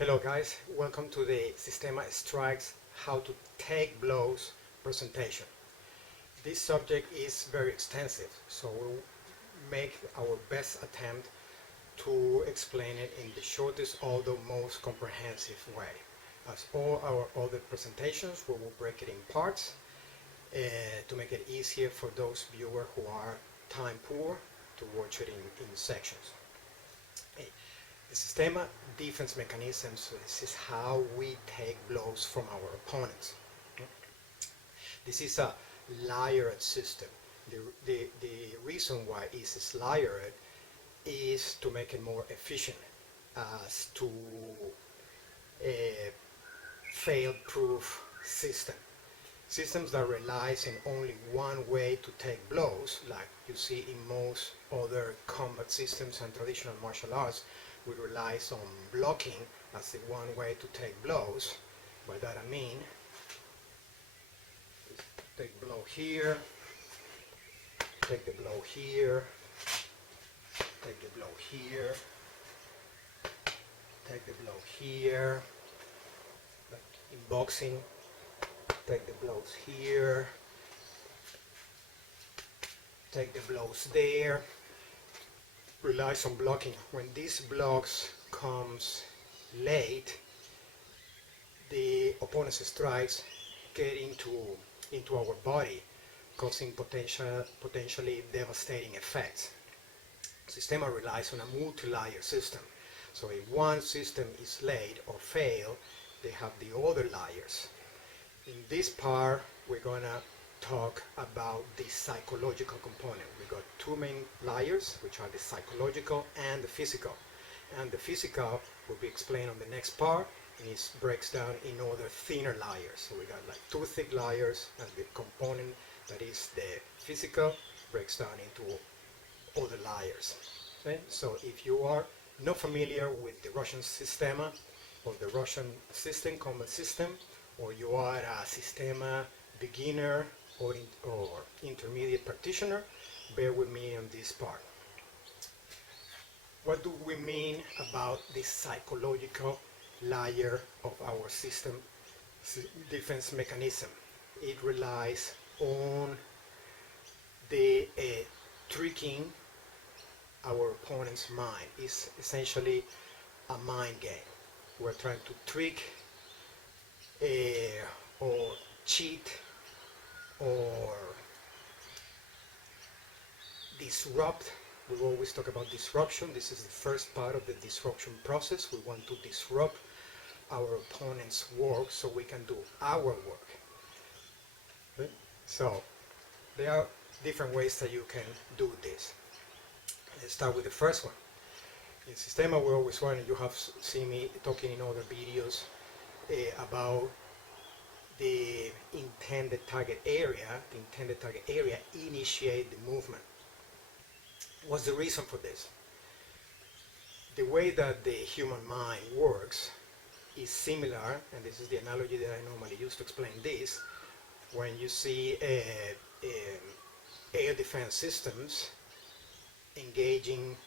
Hello guys, welcome to the Systema Strikes How to Take Blows presentation. This subject is very extensive, so we'll make our best attempt to explain it in the shortest although most comprehensive way. As all our other presentations, we will break it in parts to make it easier for those viewers who are time poor to watch it in sections. The Systema defense mechanism, so this is how we take blows from our opponents. This is a layered system. The reason why it is layered is to make it more efficient, as to a fail-proof system. Systems that relies on only one way to take blows, like you see in most other combat systems and traditional martial arts, we relies on blocking as the one way to take blows. By that I mean, take blow here, take the blow here, take the blow here, take the blow here, like in boxing, take the blows here, take the blows there. Relies on blocking. When these blocks comes late, the opponent's strikes get into our body, causing potentially devastating effects. Systema relies on a multi-layer system. So if one system is late or fail, they have the other layers. In this part, we're gonna talk about the psychological component. We got two main layers, which are the psychological and the physical. And the physical will be explained on the next part, and it breaks down in other thinner layers. So we got like two thick layers, and the component that is the physical breaks down into other layers. Okay? So if you are not familiar with the Russian Systema or the Russian system, combat system, or you are a Systema beginner or intermediate practitioner, bear with me on this part. What do we mean about the psychological layer of our system defense mechanism? It relies on the tricking our opponent's mind. It's essentially a mind game. We're trying to trick or cheat or disrupt. We always talk about disruption. This is the first part of the disruption process. We want to disrupt our opponent's work so we can do our work. Okay? So there are different ways that you can do this. Let's start with the first one. In Systema, we always want, you have seen me talking in other videos about the intended target area. The intended target area initiate the movement. What's the reason for this? The way that the human mind works is similar, and this is the analogy that I normally use to explain this, when you see air defense systems engaging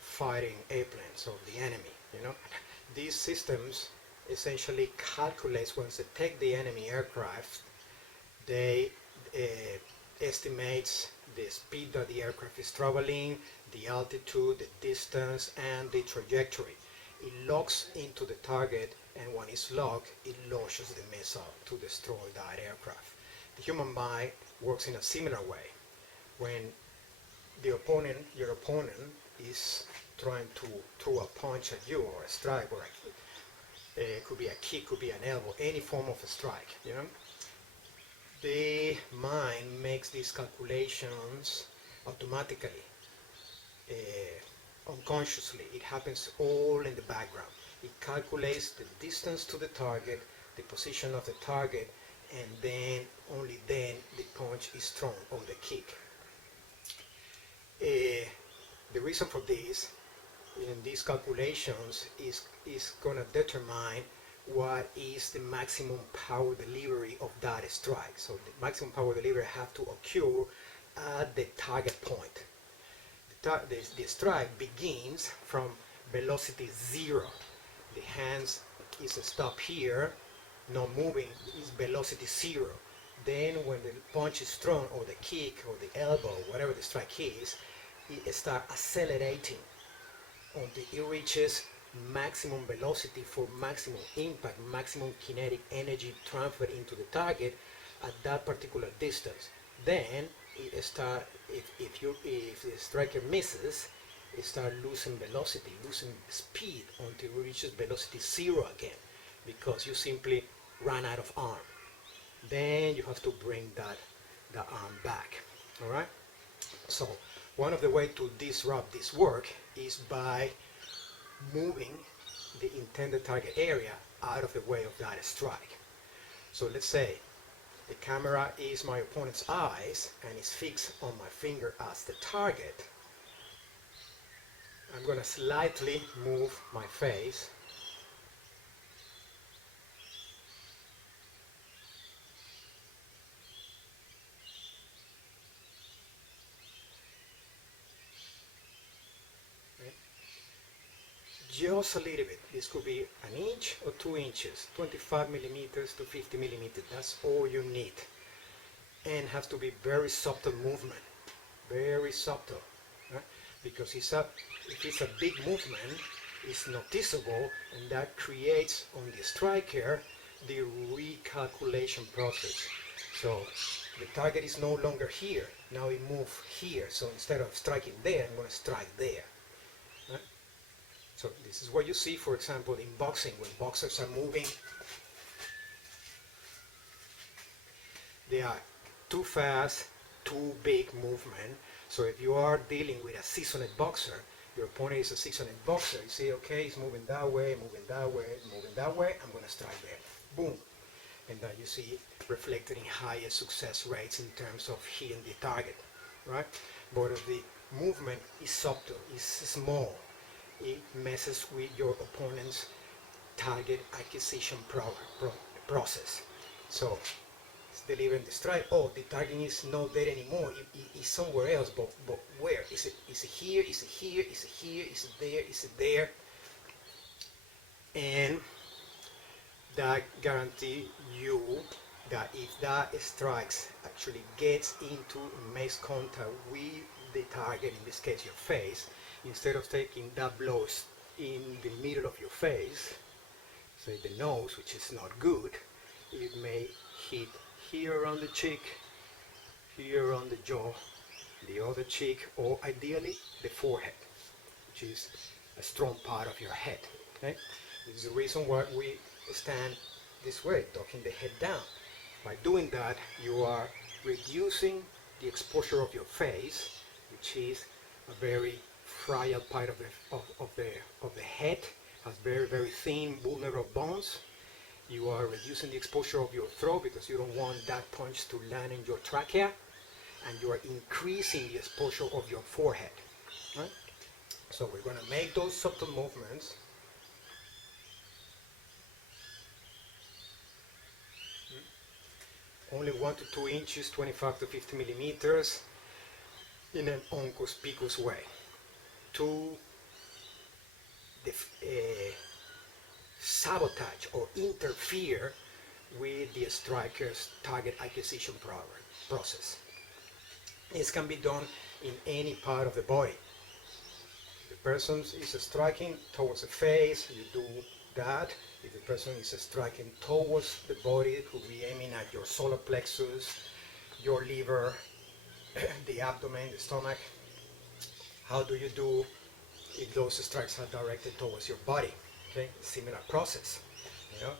fighting airplanes of the enemy. These systems essentially calculates, once they take the enemy aircraft, they estimates the speed that the aircraft is traveling, the altitude, the distance, and the trajectory. It locks into the target, and when it's locked, it launches the missile to destroy that aircraft. The human mind works in a similar way. When your opponent is trying to throw a punch at you, or a strike, or it could be a kick, could be an elbow, any form of a strike, the mind makes these calculations automatically, unconsciously. It happens all in the background. It calculates the distance to the target, the position of the target, and then, only then, the punch is thrown, or the kick. The reason for this, in these calculations, is going to determine what is the maximum power delivery of that strike. So the maximum power delivery have to occur at the target point. The strike begins from velocity 0. the hands is stopped here, not moving, is velocity 0. Then when the punch is thrown, or the kick, or the elbow, whatever the strike is, it starts accelerating until it reaches maximum velocity for maximum impact, maximum kinetic energy transfer into the target at that particular distance. Then it start, if the striker misses, it start losing velocity, losing speed until it reaches velocity 0 again, because you simply ran out of arm. Then you have to bring the arm back. All right. So one of the ways to disrupt this work is by moving the intended target area out of the way of that strike. So let's say the camera is my opponent's eyes and is fixed on my finger as the target. I'm going to slightly move my face just a little bit. This could be an inch or 2 inches, 25 millimeters to 50 millimeters. That's all you need. And has to be very subtle movement, very subtle, right? Because if it's a big movement, it's noticeable, and that creates on the striker the recalculation process. So the target is no longer here. Now it moves here. So instead of striking there, I'm going to strike there. Right? So this is what you see, for example, in boxing, when boxers are moving. They are too fast, too big movement. So if you are dealing with a seasoned boxer, your opponent is a seasoned boxer, you say, okay, he's moving that way, moving that way, moving that way, I'm going to strike there. Boom. And then you see it reflected in higher success rates in terms of hitting the target, right? But if the movement is subtle, is small, it messes with your opponent's target acquisition process. So it's delivering the strike. Oh, the target is not there anymore. It's somewhere else. But where is it? Is it here? Is it here? Is it here? Is it there? Is it there? And that guarantee you that if that strikes actually gets into, makes contact with the target, in this case your face, instead of taking that blows in the middle of your face, say the nose, which is not good, it may hit here on the cheek, here on the jaw, the other cheek, or ideally the forehead, which is a strong part of your head. Okay? This is the reason why we stand this way, ducking the head down. By doing that, you are reducing the exposure of your face, which is a very fragile part of the head, has very, very thin, vulnerable bones. You are reducing the exposure of your throat because you don't want that punch to land in your trachea, and you are increasing the exposure of your forehead. Right? So we're going to make those subtle movements. Only 1 to 2 inches, 25 to 50 millimeters, in an inconspicuous way, to sabotage or interfere with the striker's target acquisition process. This can be done in any part of the body. The person is striking towards the face, you do that. If the person is striking towards the body, it could be aiming at your solar plexus, your liver, the abdomen, the stomach. How do you do if those strikes are directed towards your body? Okay, similar process. You know,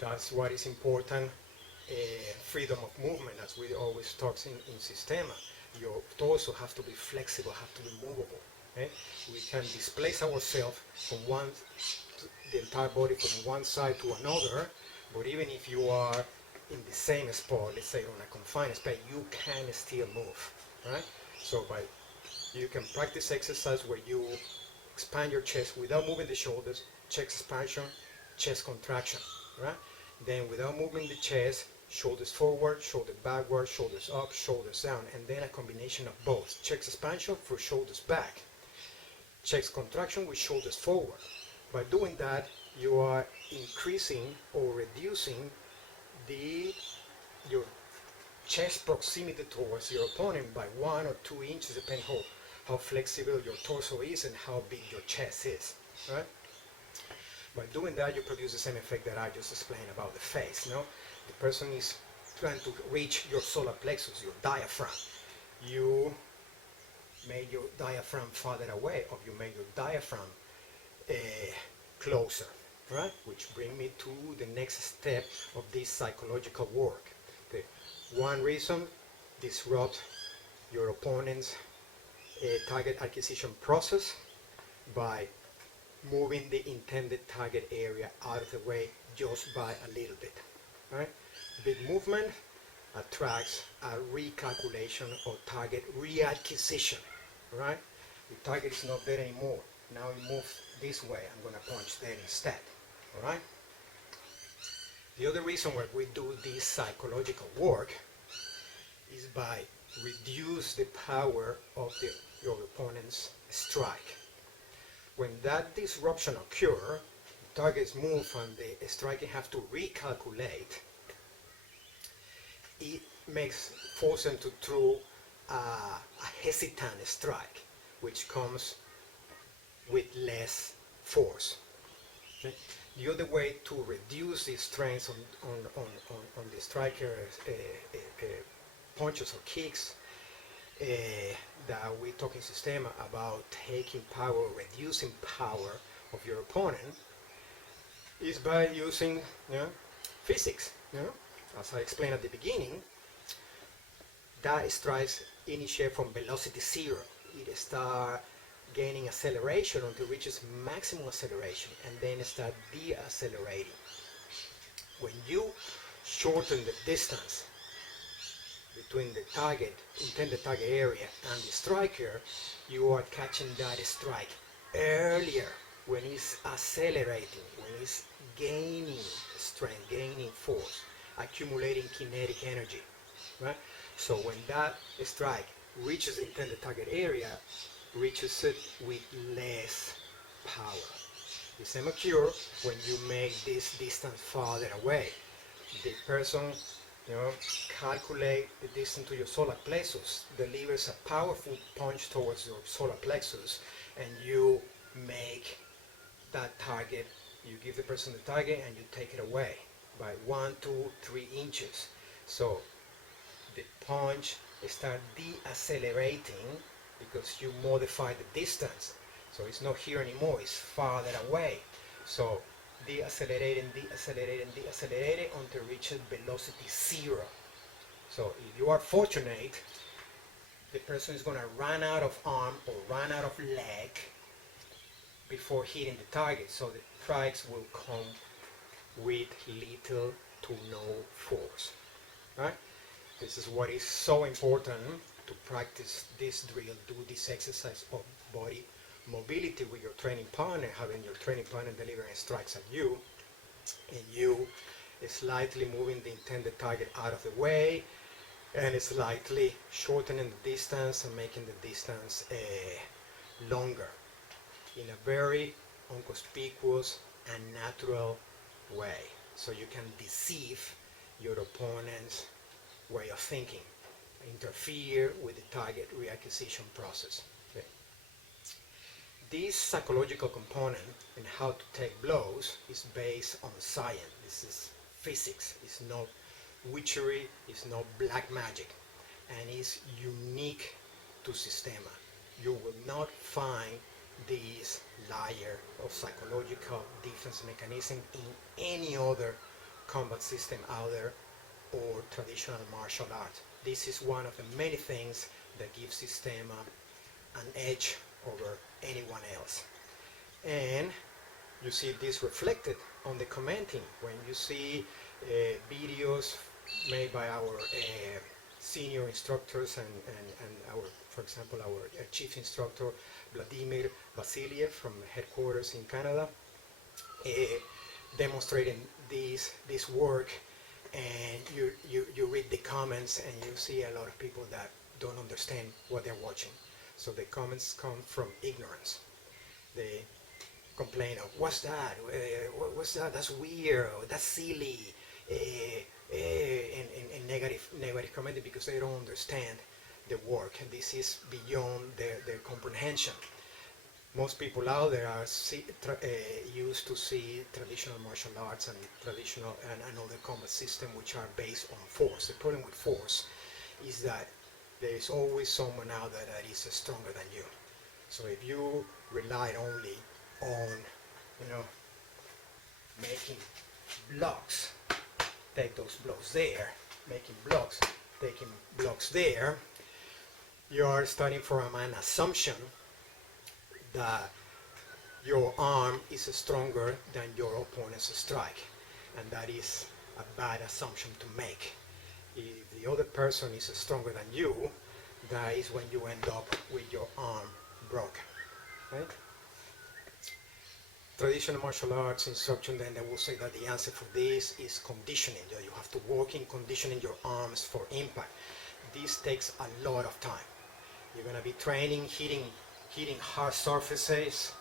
that's what is important. Freedom of movement, as we always talk in Systema. Your torso have to be flexible, have to be movable. Okay? We can displace ourselves from the entire body from one side to another, but even if you are in the same spot, let's say on a confined space, you can still move, right? So you can practice exercise where you expand your chest without moving the shoulders, chest expansion, chest contraction, right? Then without moving the chest, shoulders forward, shoulder backward, shoulders up, shoulders down, and then a combination of both. Chest expansion for shoulders back, chest contraction with shoulders forward. By doing that, you are increasing or reducing your chest proximity towards your opponent by 1 or 2 inches, depending how flexible your torso is and how big your chest is, right? By doing that, you produce the same effect that I just explained about the face. The person is trying to reach your solar plexus, your diaphragm. You made your diaphragm farther away, or you made your diaphragm closer, right? Which brings me to the next step of this psychological work. Okay. One reason, disrupt your opponent's target acquisition process by moving the intended target area out of the way just by a little bit, right? Big movement attracts a recalculation or target reacquisition, right? The target is not there anymore. Now it moves this way. I'm going to punch there instead, all right? The other reason why we do this psychological work is by reduce the power of your opponent's strike. When that disruption occurs, the targets move and the striker have to recalculate. It force them to throw a hesitant strike, which comes with less force. Okay? The other way to reduce the strength on the striker's punches or kicks that we talk in Systema about taking power, reducing power of your opponent, is by using physics. As I explained at the beginning, that strikes initiate from velocity 0. It starts gaining acceleration until it reaches maximum acceleration, and then start deaccelerating. When you shorten the distance between the intended target area and the striker, you are catching that strike earlier when it's accelerating, when it's gaining strength, gaining force, accumulating kinetic energy, right? So when that strike reaches the intended target area, reaches it with less power. The same occurs when you make this distance farther away. The person calculate the distance to your solar plexus, delivers a powerful punch towards your solar plexus, and you make that target, you give the person the target and you take it away by 1, 2, 3 inches. So the punch starts deaccelerating because you modify the distance. So it's not here anymore, it's farther away. So deaccelerating until it reaches velocity 0. So if you are fortunate, the person is going to run out of arm or run out of leg before hitting the target. So the strikes will come with little to no force. Right? This is what is so important to practice this drill, do this exercise of body mobility with your training partner, having your training partner delivering strikes at you, and you slightly moving the intended target out of the way, and slightly shortening the distance and making the distance longer in a very inconspicuous and natural way. So you can deceive your opponent's way of thinking, interfere with the target reacquisition process. Okay. This psychological component in how to take blows is based on science. This is physics. It's not witchery, it's not black magic, and is unique to Systema. You will not find this layer of psychological defense mechanism in any other combat system out there or traditional martial art. This is one of the many things that gives Systema an edge over anyone else. And you see this reflected on the commenting when you see videos made by our senior instructors and our, for example, our chief instructor Vladimir Vasiliev from headquarters in Canada, demonstrating this work, and you read the comments and you see a lot of people that don't understand what they're watching. So the comments come from ignorance. complain of, what's that? What's that? That's weird. That's silly. And negative comment because they don't understand the work, and this is beyond their comprehension. Most people out there are used to see traditional martial arts and traditional and another combat system which are based on force. The problem with force is that there is always someone out there that is stronger than you. So if you rely only on, making blocks, take those blocks there, making blocks, taking blocks there, you are starting from an assumption that your arm is stronger than your opponent's strike, and that is a bad assumption to make. If the other person is stronger than you, that is when you end up with your arm broken. Right? Traditional martial arts instruction, then they will say that the answer for this is conditioning. You have to work in conditioning your arms for impact. This takes a lot of time. You're going to be training, hitting hard surfaces,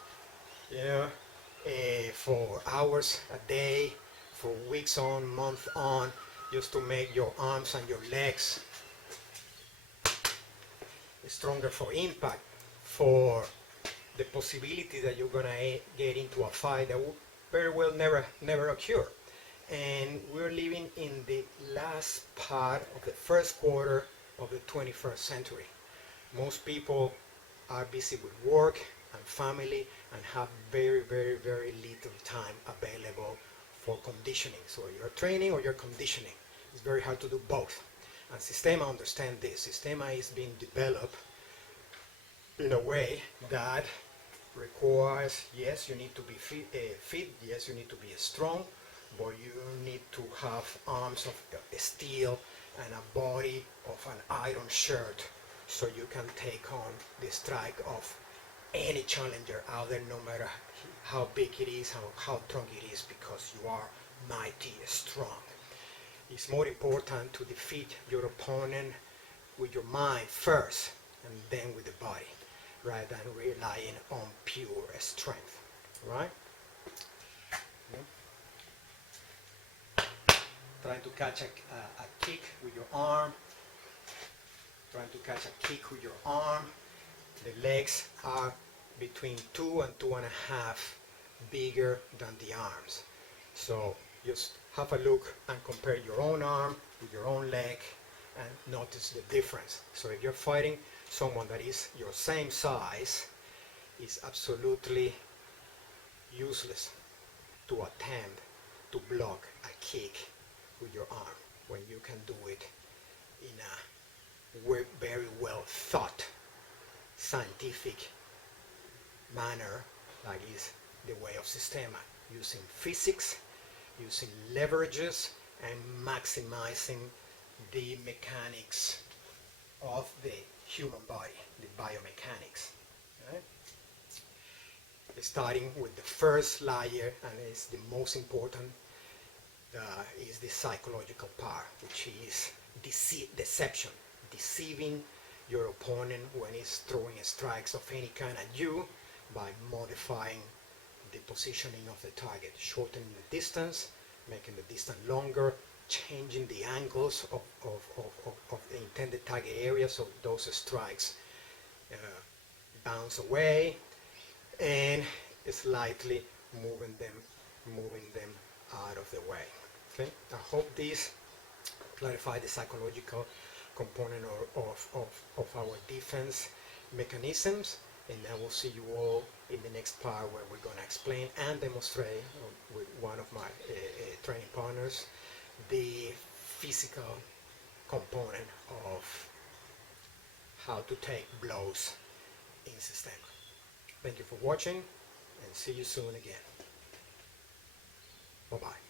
for hours a day, for weeks on, months on, just to make your arms and your legs stronger for impact, for the possibility that you're gonna get into a fight that will very well never occur. And we're living in the last part of the first quarter of the 21st century. Most people are busy with work and family and have very little time available for conditioning. So you're training or you're conditioning. It's very hard to do both. And Systema understands this. Systema is being developed in a way that requires, yes, you need to be fit, yes, you need to be strong, but you need to have arms of steel and a body of an iron shirt, so you can take on the strike of any challenger out there, no matter how big it is, how strong it is, because you are mighty strong. It's more important to defeat your opponent with your mind first, and then with the body, rather than relying on pure strength, right? Trying to catch a kick with your arm, trying to catch a kick with your arm. The legs are between 2 and 2.5 bigger than the arms. So just have a look and compare your own arm with your own leg and notice the difference. So if you're fighting someone that is your same size, it's absolutely useless to attempt to block a kick with your arm when you can do it in a very well thought scientific manner, like is the way of Systema, using physics, using leverages, and maximizing the mechanics of the human body, the biomechanics. Right? Starting with the first layer, and it's the most important, is the psychological part, which is deception, deceiving your opponent when he's throwing strikes of any kind at you by modifying the positioning of the target, shortening the distance, making the distance longer, changing the angles of the intended target area so those strikes bounce away, and slightly moving them out of the way. Okay, I hope this clarified the psychological component of our defense mechanisms, and I will see you all in the next part where we're going to explain and demonstrate with one of my training partners the physical component of how to take blows in Systema. Thank you for watching, and see you soon again. Bye-bye.